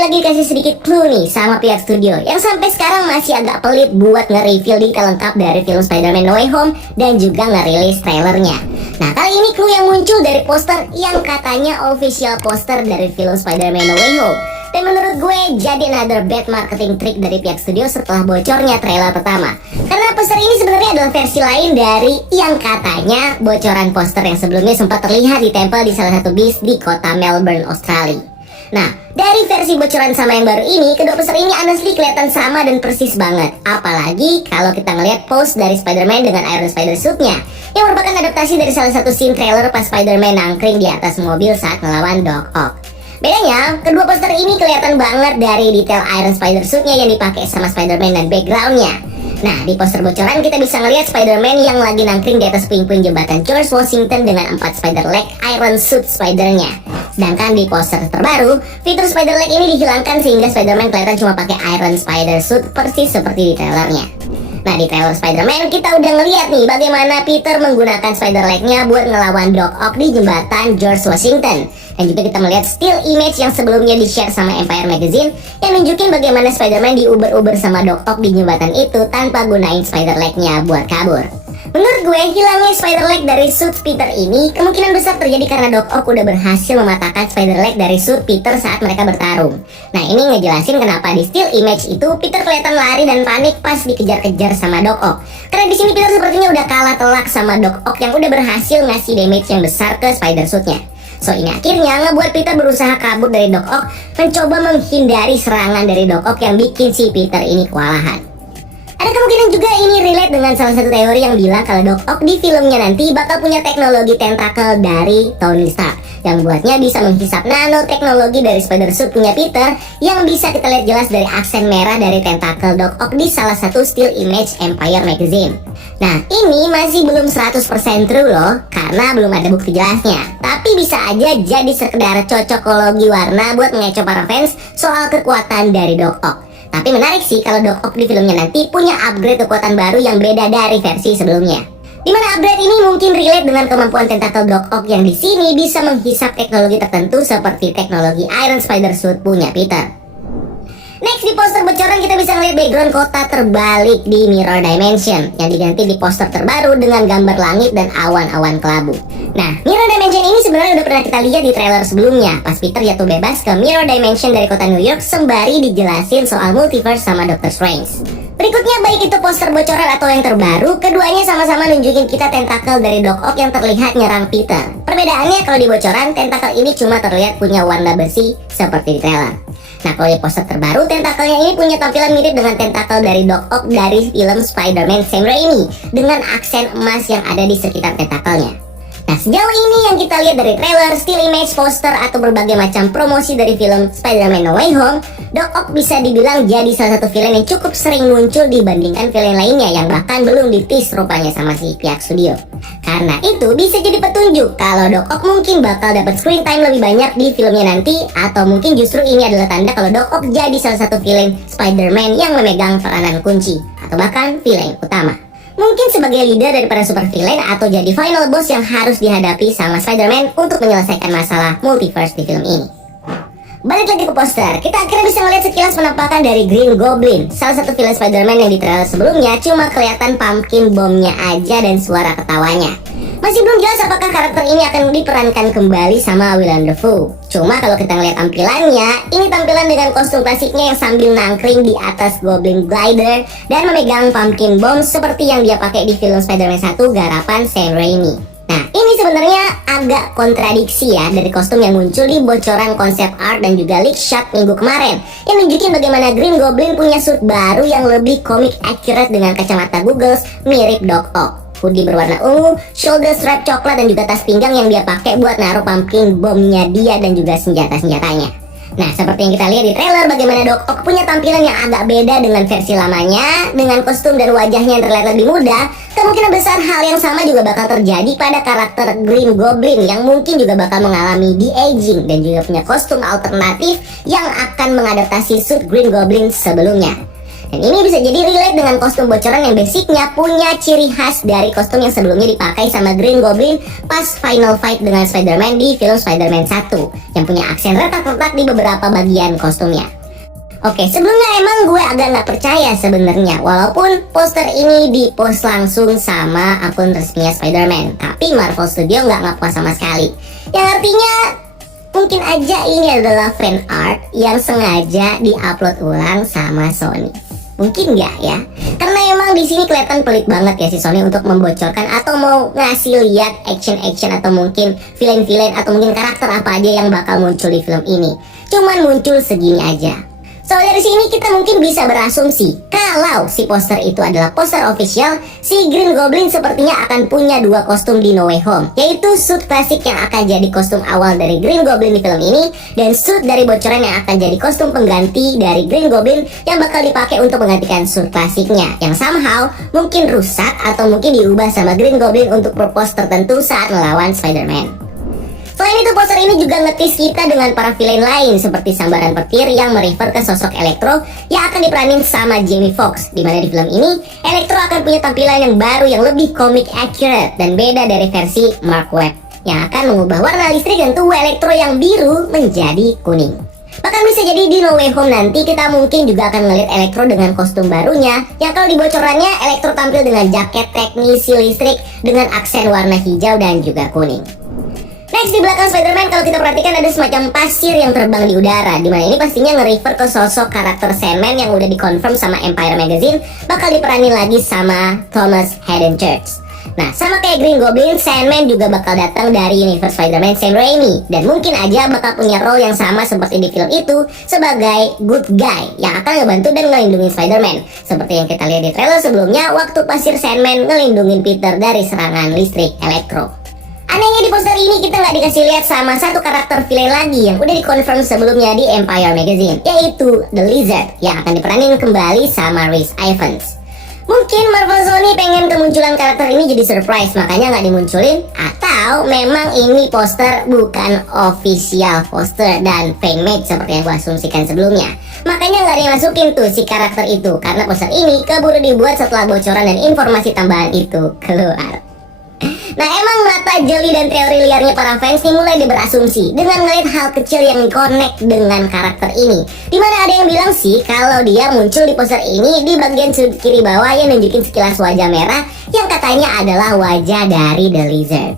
lagi kasih sedikit clue nih sama pihak studio yang sampai sekarang masih agak pelit buat nge-reveal detail lengkap dari film Spider-Man No Way Home dan juga nge-release trailernya. Nah, kali ini clue yang muncul dari poster yang katanya official poster dari film Spider-Man No Way Home. Dan menurut gue jadi another bad marketing trick dari pihak studio setelah bocornya trailer pertama. Karena poster ini sebenarnya adalah versi lain dari yang katanya bocoran poster yang sebelumnya sempat terlihat ditempel di salah satu bis di kota Melbourne, Australia. Nah, dari versi bocoran sama yang baru ini, kedua poster ini honestly kelihatan sama dan persis banget. Apalagi kalau kita ngeliat pose dari Spider-Man dengan Iron Spider suit-nya, yang merupakan adaptasi dari salah satu scene trailer pas Spider-Man nangkring di atas mobil saat melawan Doc Ock. Bedanya, kedua poster ini kelihatan banget dari detail Iron Spider suit-nya yang dipakai sama Spider-Man dan background-nya. Nah, di poster bocoran kita bisa ngelihat Spider-Man yang lagi nangkring di atas puing-puing jembatan George Washington dengan 4 spider leg Iron suit Spider-nya. Sedangkan di poster terbaru, fitur spider leg ini dihilangkan sehingga Spider-Man kelihatan cuma pakai Iron Spider suit persis seperti di trailernya. Nah, di trailer Spider-Man kita udah ngeliat nih bagaimana Peter menggunakan spider leg-nya buat ngelawan Doc Ock di jembatan George Washington. Dan juga kita melihat still image yang sebelumnya di-share sama Empire Magazine yang nunjukin bagaimana Spider-Man diuber-uber sama Doc Ock di jembatan itu tanpa gunain spider leg-nya buat kabur. Menurut gue, hilangnya spider leg dari suit Peter ini kemungkinan besar terjadi karena Doc Ock udah berhasil mematahkan spider leg dari suit Peter saat mereka bertarung. Nah, ini ngejelasin kenapa di still image itu Peter kelihatan lari dan panik pas dikejar-kejar sama Doc Ock. Karena di sini Peter sepertinya udah kalah telak sama Doc Ock yang udah berhasil ngasih damage yang besar ke spider suit-nya. So, ini akhirnya ngebuat Peter berusaha kabur dari Doc Ock, mencoba menghindari serangan dari Doc Ock yang bikin si Peter ini kewalahan. Ada kemungkinan juga ini relate dengan salah satu teori yang bilang kalau Doc Ock di filmnya nanti bakal punya teknologi tentakel dari Tony Stark yang buatnya bisa menghisap nanoteknologi dari spider suit punya Peter yang bisa kita lihat jelas dari aksen merah dari tentakel Doc Ock di salah satu still image Empire Magazine. Nah, ini masih belum 100% true loh karena belum ada bukti jelasnya. Tapi bisa aja jadi sekedar cocokologi warna buat mengecoh para fans soal kekuatan dari Doc Ock. Tapi menarik sih kalau Doc Ock di filmnya nanti punya upgrade kekuatan baru yang beda dari versi sebelumnya. Dimana upgrade ini mungkin relate dengan kemampuan tentakel Doc Ock yang di sini bisa menghisap teknologi tertentu seperti teknologi Iron Spider suit punya Peter. Next, di poster bocoran kita bisa ngeliat background kota terbalik di Mirror Dimension yang diganti di poster terbaru dengan gambar langit dan awan-awan kelabu. Nah, Mirror Dimension ini sebenarnya udah pernah kita lihat di trailer sebelumnya pas Peter jatuh bebas ke Mirror Dimension dari kota New York sembari dijelasin soal multiverse sama Doctor Strange. Berikutnya, baik itu poster bocoran atau yang terbaru, keduanya sama-sama nunjukin kita tentakel dari Doc Ock yang terlihat nyerang Peter. Perbedaannya kalau di bocoran, tentakel ini cuma terlihat punya warna bersih seperti di trailer. Nah, kalau di poster terbaru, tentakelnya ini punya tampilan mirip dengan tentakel dari Doc Ock dari film Spider-Man Sam Raimi dengan aksen emas yang ada di sekitar tentakelnya. Nah, sejauh ini yang kita lihat dari trailer, still image, poster, atau berbagai macam promosi dari film Spider-Man No Way Home, Doc Ock bisa dibilang jadi salah satu villain yang cukup sering muncul dibandingkan villain lainnya yang bahkan belum di-tease rupanya sama si pihak studio. Karena itu bisa jadi petunjuk kalau Doc Ock mungkin bakal dapat screen time lebih banyak di filmnya nanti, atau mungkin justru ini adalah tanda kalau Doc Ock jadi salah satu villain Spider-Man yang memegang peranan kunci, atau bahkan villain utama. Mungkin sebagai leader daripada super villain atau jadi final boss yang harus dihadapi sama Spider-Man untuk menyelesaikan masalah multiverse di film ini. Balik lagi ke poster, kita akhirnya bisa ngeliat sekilas penampakan dari Green Goblin, salah satu villain Spider-Man yang di trailer sebelumnya cuma kelihatan pumpkin bomnya aja dan suara ketawanya. Masih belum jelas apakah karakter ini akan diperankan kembali sama Willem Dafoe. Cuma kalau kita ngeliat tampilannya, ini tampilan dengan kostum klasiknya yang sambil nangkring di atas Goblin Glider dan memegang pumpkin bomb seperti yang dia pakai di film Spider-Man 1 garapan Sam Raimi. Nah, ini sebenarnya agak kontradiksi ya dari kostum yang muncul di bocoran konsep art dan juga leak shot minggu kemarin yang nunjukin bagaimana Green Goblin punya suit baru yang lebih comic accurate dengan kacamata googles mirip Doc Ock, hoodie berwarna ungu, shoulder strap coklat dan juga tas pinggang yang dia pakai buat naruh pumpkin bomnya dia dan juga senjata-senjatanya. Nah, seperti yang kita lihat di trailer bagaimana Doc Ock punya tampilan yang agak beda dengan versi lamanya, dengan kostum dan wajahnya yang terlihat lebih muda. Kemungkinan besar hal yang sama juga bakal terjadi pada karakter Green Goblin yang mungkin juga bakal mengalami de-aging dan juga punya kostum alternatif yang akan mengadaptasi suit Green Goblin sebelumnya. Dan ini bisa jadi relate dengan kostum bocoran yang basicnya punya ciri khas dari kostum yang sebelumnya dipakai sama Green Goblin pas final fight dengan Spider-Man di film Spider-Man 1 yang punya aksen retak-retak di beberapa bagian kostumnya. Oke, sebelumnya emang gue agak nggak percaya sebenarnya, walaupun poster ini dipost langsung sama akun resminya Spider-Man, tapi Marvel Studio nggak ngakuat sama sekali. Yang artinya mungkin aja ini adalah fan art yang sengaja diupload ulang sama Sony. Mungkin nggak ya? Karena emang di sini kelihatan pelit banget ya si Sony untuk membocorkan atau mau ngasih lihat action atau mungkin villain atau mungkin karakter apa aja yang bakal muncul di film ini. Cuman muncul segini aja. So dari sini kita mungkin bisa berasumsi kalau si poster itu adalah poster official, si Green Goblin sepertinya akan punya dua kostum di No Way Home, yaitu suit klasik yang akan jadi kostum awal dari Green Goblin di film ini, dan suit dari bocoran yang akan jadi kostum pengganti dari Green Goblin yang bakal dipakai untuk menggantikan suit klasiknya yang somehow mungkin rusak atau mungkin diubah sama Green Goblin untuk purpose tertentu saat melawan Spider-Man. Selain itu, poster ini juga ngetis kita dengan para villain lain seperti sambaran petir yang merefer ke sosok Electro yang akan diperanin sama Jamie Foxx, dimana di film ini Electro akan punya tampilan yang baru yang lebih comic accurate dan beda dari versi Mark Webb yang akan mengubah warna listrik dan tubuh Electro yang biru menjadi kuning. Bahkan bisa jadi di No Way Home nanti kita mungkin juga akan ngeliat Electro dengan kostum barunya yang kalau di bocorannya Electro tampil dengan jaket teknisi listrik dengan aksen warna hijau dan juga kuning. Next, di belakang Spider-Man kalau kita perhatikan ada semacam pasir yang terbang di udara, dimana ini pastinya nge-refer ke sosok karakter Sandman yang udah dikonfirm sama Empire Magazine bakal diperanin lagi sama Thomas Hayden Church. Nah, sama kayak Green Goblin, Sandman juga bakal datang dari universe Spider-Man Sam Raimi dan mungkin aja bakal punya role yang sama seperti di film itu sebagai good guy yang akan ngebantu dan ngelindungin Spider-Man, seperti yang kita lihat di trailer sebelumnya waktu pasir Sandman ngelindungin Peter dari serangan listrik Electro. Anehnya di poster ini kita nggak dikasih lihat sama satu karakter villain lagi yang udah dikonfirm sebelumnya di Empire Magazine, yaitu The Lizard yang akan diperanin kembali sama Rhys Ifans. Mungkin Marvel Sony pengen kemunculan karakter ini jadi surprise, makanya nggak dimunculin, atau memang ini poster bukan official poster dan fanmade seperti yang gue asumsikan sebelumnya. Makanya nggak dimasukin tuh si karakter itu, karena poster ini keburu dibuat setelah bocoran dan informasi tambahan itu keluar. Nah, emang mata jeli dan teori liarnya para fans nih mulai berasumsi dengan ngeliat hal kecil yang connect dengan karakter ini. Dimana ada yang bilang sih kalau dia muncul di poster ini di bagian sudut kiri bawah yang nunjukin sekilas wajah merah yang katanya adalah wajah dari The Lizard.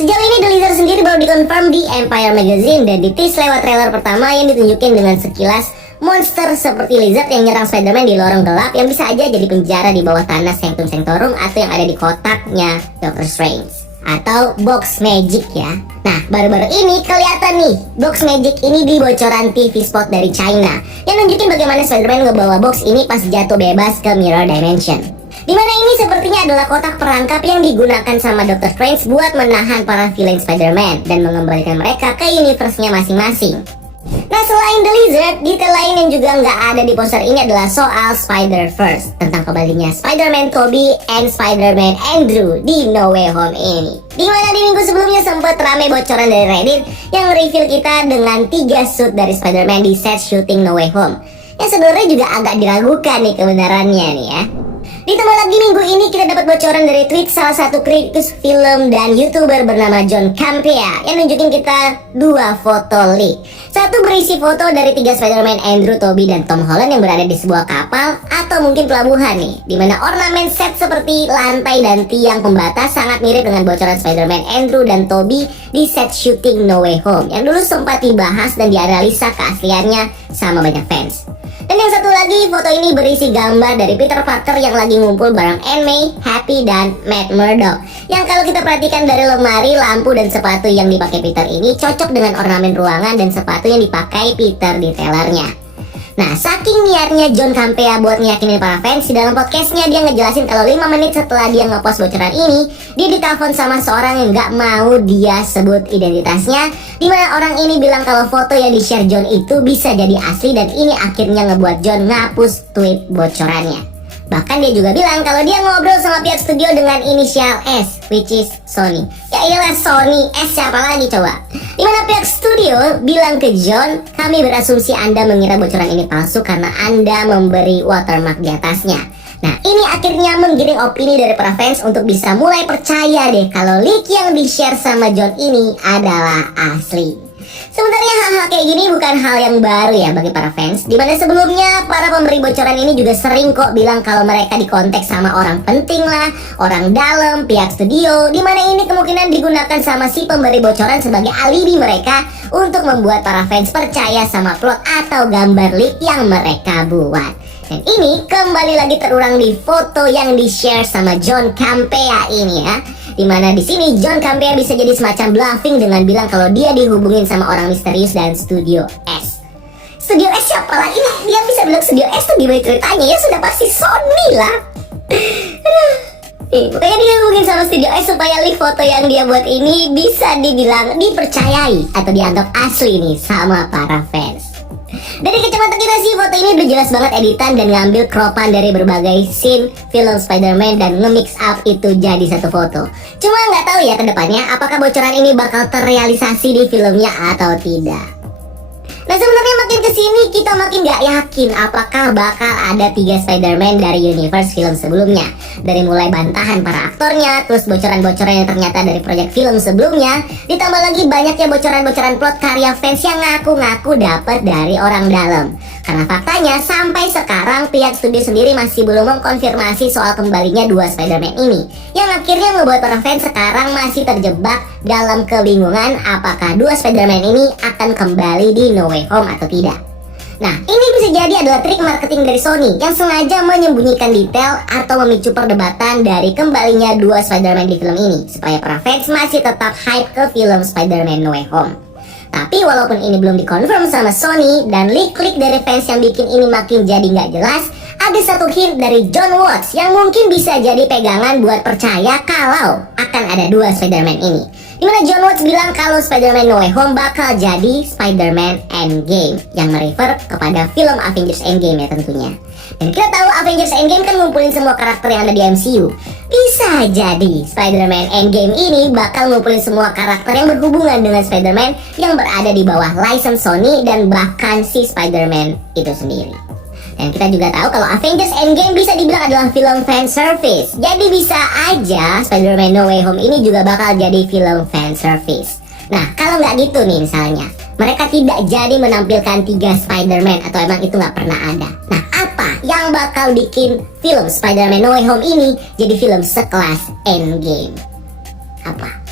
Sejauh ini The Lizard sendiri baru dikonfirm di Empire Magazine dan ditis lewat trailer pertama yang ditunjukin dengan sekilas monster seperti lizard yang nyerang Spider-Man di lorong gelap yang bisa aja jadi penjara di bawah tanah Sanctum Sanctorum atau yang ada di kotaknya Doctor Strange atau box magic ya. Nah, baru-baru ini kelihatan nih box magic ini di bocoran TV spot dari China yang nunjukin bagaimana Spider-Man ngebawa box ini pas jatuh bebas ke Mirror Dimension. Dimana ini sepertinya adalah kotak perangkap yang digunakan sama Doctor Strange buat menahan para villain Spider-Man dan mengembalikan mereka ke universe-nya masing-masing. Nah, selain The Lizard, detail lain yang juga nggak ada di poster ini adalah soal Spider-Verse, tentang kembalinya Spider-Man Tobey and Spider-Man Andrew di No Way Home ini. Dimana di minggu sebelumnya sempat rame bocoran dari Reddit yang reveal kita dengan 3 suit dari Spider-Man di set syuting No Way Home, yang sebenarnya juga agak diragukan nih kebenarannya nih ya. Ditambah lagi minggu ini kita dapat bocoran dari tweet salah satu kritikus film dan YouTuber bernama John Campea yang nunjukin kita 2 foto leak. Satu berisi foto dari 3 Spider-Man Andrew, Tobey, dan Tom Holland yang berada di sebuah kapal atau mungkin pelabuhan nih, dimana ornamen set seperti lantai dan tiang pembatas sangat mirip dengan bocoran Spider-Man Andrew dan Tobey di set syuting No Way Home yang dulu sempat dibahas dan dianalisa keasliannya sama banyak fans. Dan yang satu lagi, foto ini berisi gambar dari Peter Parker yang lagi ngumpul bareng Aunt May, Happy, dan Matt Murdock. Yang kalau kita perhatikan dari lemari, lampu, dan sepatu yang dipakai Peter ini cocok dengan ornamen ruangan dan sepatu yang dipakai Peter di trailernya. Nah, saking niatnya John Campea buat ngeyakinin para fans, di dalam podcastnya dia ngejelasin kalau 5 menit setelah dia ngepost bocoran ini, dia ditelepon sama seorang yang gak mau dia sebut identitasnya, dimana orang ini bilang kalau foto yang di-share John itu bisa jadi asli dan ini akhirnya ngebuat John ngapus tweet bocorannya. Bahkan dia juga bilang kalau dia ngobrol sama pihak studio dengan inisial S, which is Sony. Ya iyalah Sony, S siapa lagi coba? Dimana pihak studio bilang ke John, kami berasumsi Anda mengira bocoran ini palsu karena Anda memberi watermark di atasnya. Nah ini akhirnya menggiring opini dari para fans untuk bisa mulai percaya deh kalau leak yang di-share sama John ini adalah asli. Sebenarnya hal-hal kayak gini bukan hal yang baru ya bagi para fans, dimana sebelumnya para pemberi bocoran ini juga sering kok bilang kalau mereka dikontak sama orang penting lah, orang dalam, pihak studio, dimana ini kemungkinan digunakan sama si pemberi bocoran sebagai alibi mereka untuk membuat para fans percaya sama plot atau gambar leak yang mereka buat. Dan ini kembali lagi terulang di foto yang di-share sama John Campea ini ya. Dimana di sini John Campea bisa jadi semacam bluffing dengan bilang kalau dia dihubungin sama orang misterius dan Studio S. Studio S siapa lah? Ini dia bisa bilang Studio S tuh gimana ceritanya? Ya sudah pasti Sony lah. Pokoknya dia hubungin sama Studio S supaya leak foto yang dia buat ini bisa dibilang dipercayai atau dianggap asli nih sama para fans. Dari kacamata kita sih foto ini udah jelas banget editan dan ngambil cropan dari berbagai scene film Spider-Man dan nge-mix up itu jadi satu foto. Cuma nggak tahu ya kedepannya apakah bocoran ini bakal terrealisasi di filmnya atau tidak. Nah sebenarnya makin kesini kita makin gak yakin apakah bakal ada 3 Spider-Man dari universe film sebelumnya. Dari mulai bantahan para aktornya, terus bocoran-bocoran yang ternyata dari proyek film sebelumnya, ditambah lagi banyaknya bocoran-bocoran plot karya fans yang ngaku-ngaku dapat dari orang dalam. Karena faktanya sampai sekarang pihak studio sendiri masih belum mengkonfirmasi soal kembalinya 2 Spider-Man ini, yang akhirnya membuat para fans sekarang masih terjebak dalam kebingungan apakah 2 Spider-Man ini akan kembali di No Way Home atau tidak. Nah ini bisa jadi adalah trik marketing dari Sony yang sengaja menyembunyikan detail atau memicu perdebatan dari kembalinya 2 Spider-Man di film ini, supaya para fans masih tetap hype ke film Spider-Man No Way Home. Tapi walaupun ini belum dikonfirm sama Sony dan leak-leak dari fans yang bikin ini makin jadi nggak jelas, ada satu hint dari Jon Watts yang mungkin bisa jadi pegangan buat percaya kalau akan ada 2 Spider-Man ini. Dimana Jon Watts bilang kalau Spider-Man No Way Home bakal jadi Spider-Man Endgame, yang merefer kepada film Avengers Endgame ya tentunya. Dan kita tahu Avengers Endgame kan ngumpulin semua karakter yang ada di MCU. Bisa jadi Spider-Man Endgame ini bakal ngumpulin semua karakter yang berhubungan dengan Spider-Man yang berada di bawah license Sony dan bahkan si Spider-Man itu sendiri. Dan kita juga tahu kalau Avengers Endgame bisa dibilang adalah film fan service. Jadi bisa aja Spider-Man No Way Home ini juga bakal jadi film fan service. Nah kalau nggak gitu nih misalnya, mereka tidak jadi menampilkan 3 Spider-Man atau emang itu nggak pernah ada. Nah apa yang bakal bikin film Spider-Man No Way Home ini jadi film sekelas Endgame? Apa?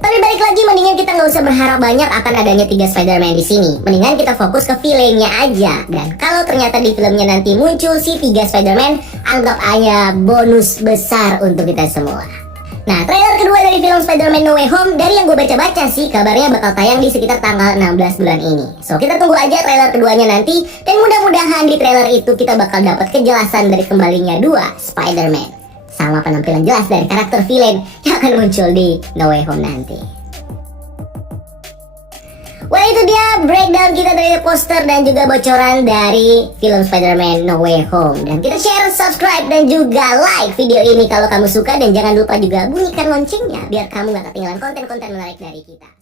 Tapi balik lagi, mendingan kita nggak usah berharap banyak akan adanya 3 Spider-Man di sini. Mendingan kita fokus ke villainnya aja. Dan kalau ternyata di filmnya nanti muncul si 3 Spider-Man, anggap aja bonus besar untuk kita semua. Nah, trailer kedua dari film Spider-Man No Way Home, dari yang gue baca-baca sih, kabarnya bakal tayang di sekitar tanggal 16 bulan ini. So, kita tunggu aja trailer keduanya nanti, dan mudah-mudahan di trailer itu kita bakal dapat kejelasan dari kembalinya 2 Spider-Man, sama penampilan jelas dari karakter villain yang akan muncul di No Way Home nanti. Wah itu dia breakdown kita dari poster dan juga bocoran dari film Spider-Man No Way Home. Dan kita share, subscribe, dan juga like video ini kalau kamu suka. Dan jangan lupa juga bunyikan loncengnya biar kamu gak ketinggalan konten-konten menarik dari kita.